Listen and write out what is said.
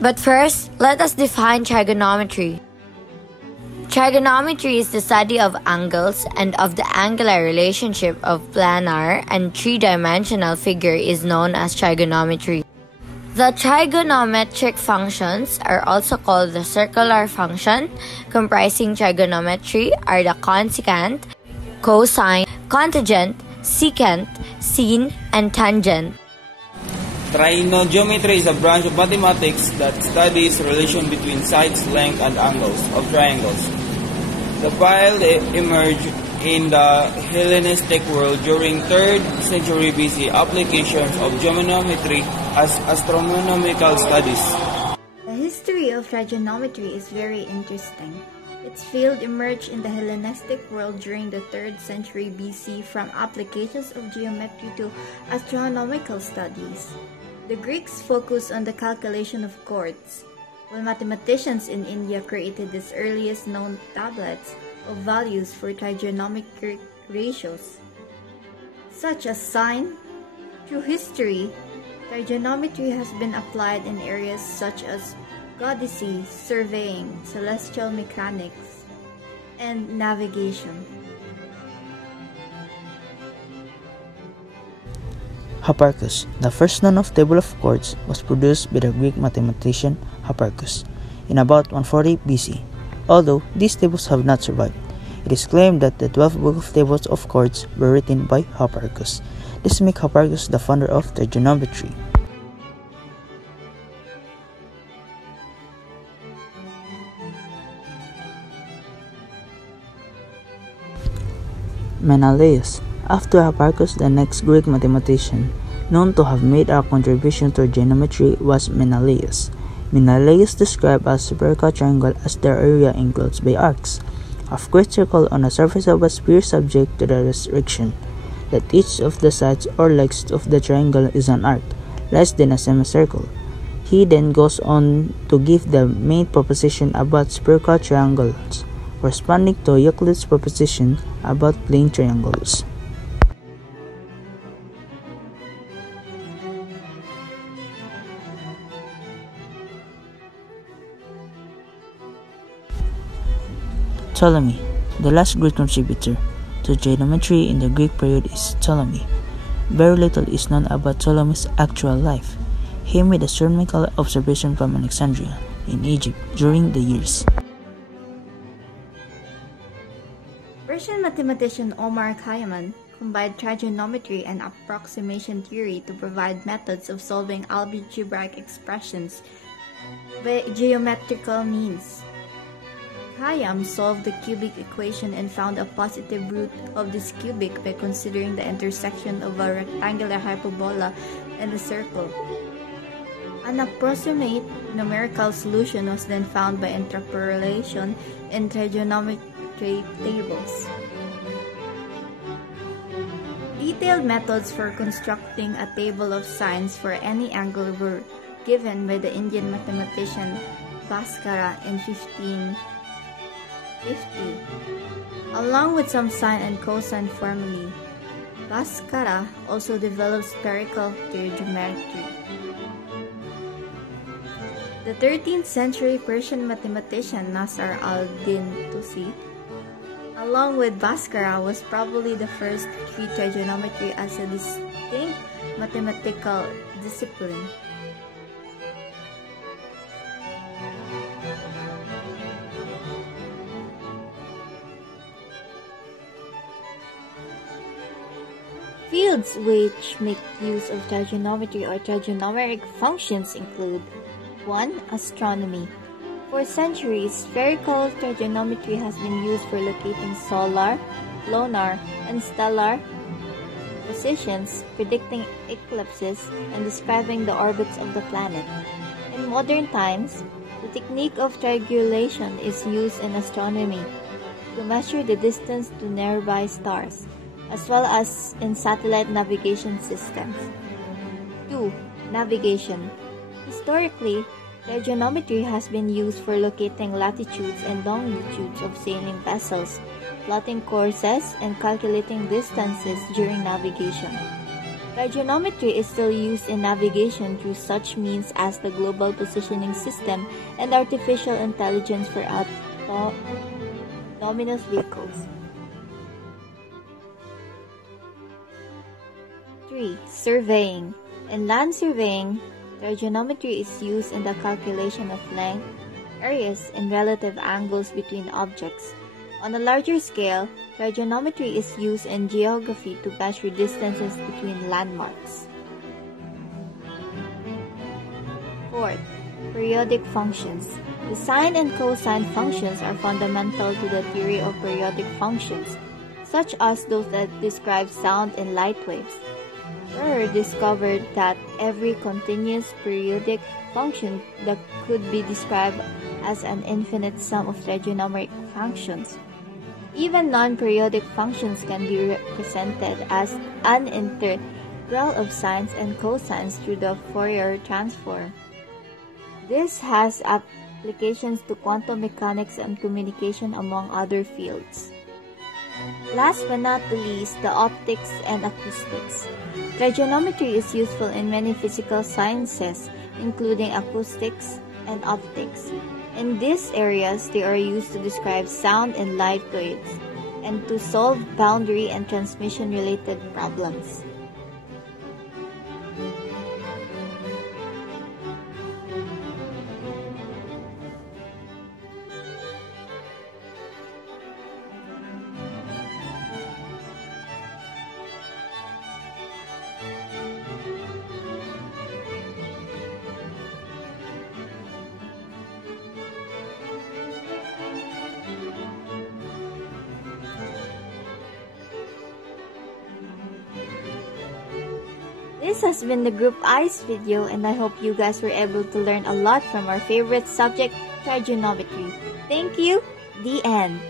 But first, let us define trigonometry. Trigonometry is the study of angles and of the angular relationship of planar and three-dimensional figure is known as trigonometry. The trigonometric functions are also called the circular function, comprising trigonometry are the cosecant, cosine, cotangent, secant, sine, and tangent. Trigonometry is a branch of mathematics that studies relation between sides, length, and angles of triangles. The field emerged in the Hellenistic world during 3rd century BC. Applications of geometry as astronomical studies. The history of trigonometry is very interesting. Its field emerged in the Hellenistic world during the 3rd century BC from applications of geometry to astronomical studies. The Greeks focused on the calculation of chords, while mathematicians in India created the earliest known tablets of values for trigonometric ratios, such as sine. Through history, trigonometry has been applied in areas such as geodesy, surveying, celestial mechanics, and navigation. Hipparchus, the first known of table of chords, was produced by the Greek mathematician Hipparchus in about 140 BC. Although these tables have not survived, it is claimed that the 12 book of tables of chords were written by Hipparchus. This makes Hipparchus the founder of trigonometry. Menelaus. After Hipparchus, the next Greek mathematician known to have made a contribution to geometry was Menelaus. Menelaus described a spherical triangle as the area enclosed by arcs, a square circle on the surface of a sphere subject to the restriction that each of the sides or legs of the triangle is an arc, less than a semicircle. He then goes on to give the main proposition about spherical triangles, corresponding to Euclid's proposition about plane triangles. Ptolemy. The last great contributor to geometry in the Greek period is Ptolemy. Very little is known about Ptolemy's actual life. He made astronomical observations from Alexandria in Egypt during the years. Persian mathematician Omar Khayyam combined trigonometry and approximation theory to provide methods of solving algebraic expressions by geometrical means. Khayyam solved the cubic equation and found a positive root of this cubic by considering the intersection of a rectangular hyperbola and a circle. An approximate numerical solution was then found by interpolation in trigonometry tables. Detailed methods for constructing a table of sines for any angle were given by the Indian mathematician Bhaskara in 1550, along with some sine and cosine formulae. Bhaskara also developed spherical trigonometry. The 13th century Persian mathematician Nasr al-Din Tusi, along with Bhaskara, was probably the first to treat trigonometry as a distinct mathematical discipline. Fields which make use of trigonometry or trigonometric functions include 1. Astronomy. For centuries, spherical trigonometry has been used for locating solar, lunar, and stellar positions, predicting eclipses, and describing the orbits of the planet. In modern times, the technique of triangulation is used in astronomy to measure the distance to nearby stars, as well as in satellite navigation systems. 2. Navigation. Historically, trigonometry has been used for locating latitudes and longitudes of sailing vessels, plotting courses, and calculating distances during navigation. Trigonometry is still used in navigation through such means as the Global Positioning System and artificial intelligence for autonomous vehicles. 3. Surveying. In land surveying, trigonometry is used in the calculation of length, areas, and relative angles between objects. On a larger scale, trigonometry is used in geography to measure distances between landmarks. 4. Periodic functions. The sine and cosine functions are fundamental to the theory of periodic functions, such as those that describe sound and light waves. Burr discovered that every continuous periodic function that could be described as an infinite sum of trigonometric functions. Even non-periodic functions can be represented as an integral of sines and cosines through the Fourier transform. This has applications to quantum mechanics and communication, among other fields. Last but not the least, the optics and acoustics. Trigonometry is useful in many physical sciences, including acoustics and optics. In these areas, they are used to describe sound and light waves, and to solve boundary and transmission-related problems. This has been the Group I's video, and I hope you guys were able to learn a lot from our favorite subject, trigonometry. Thank you. The end.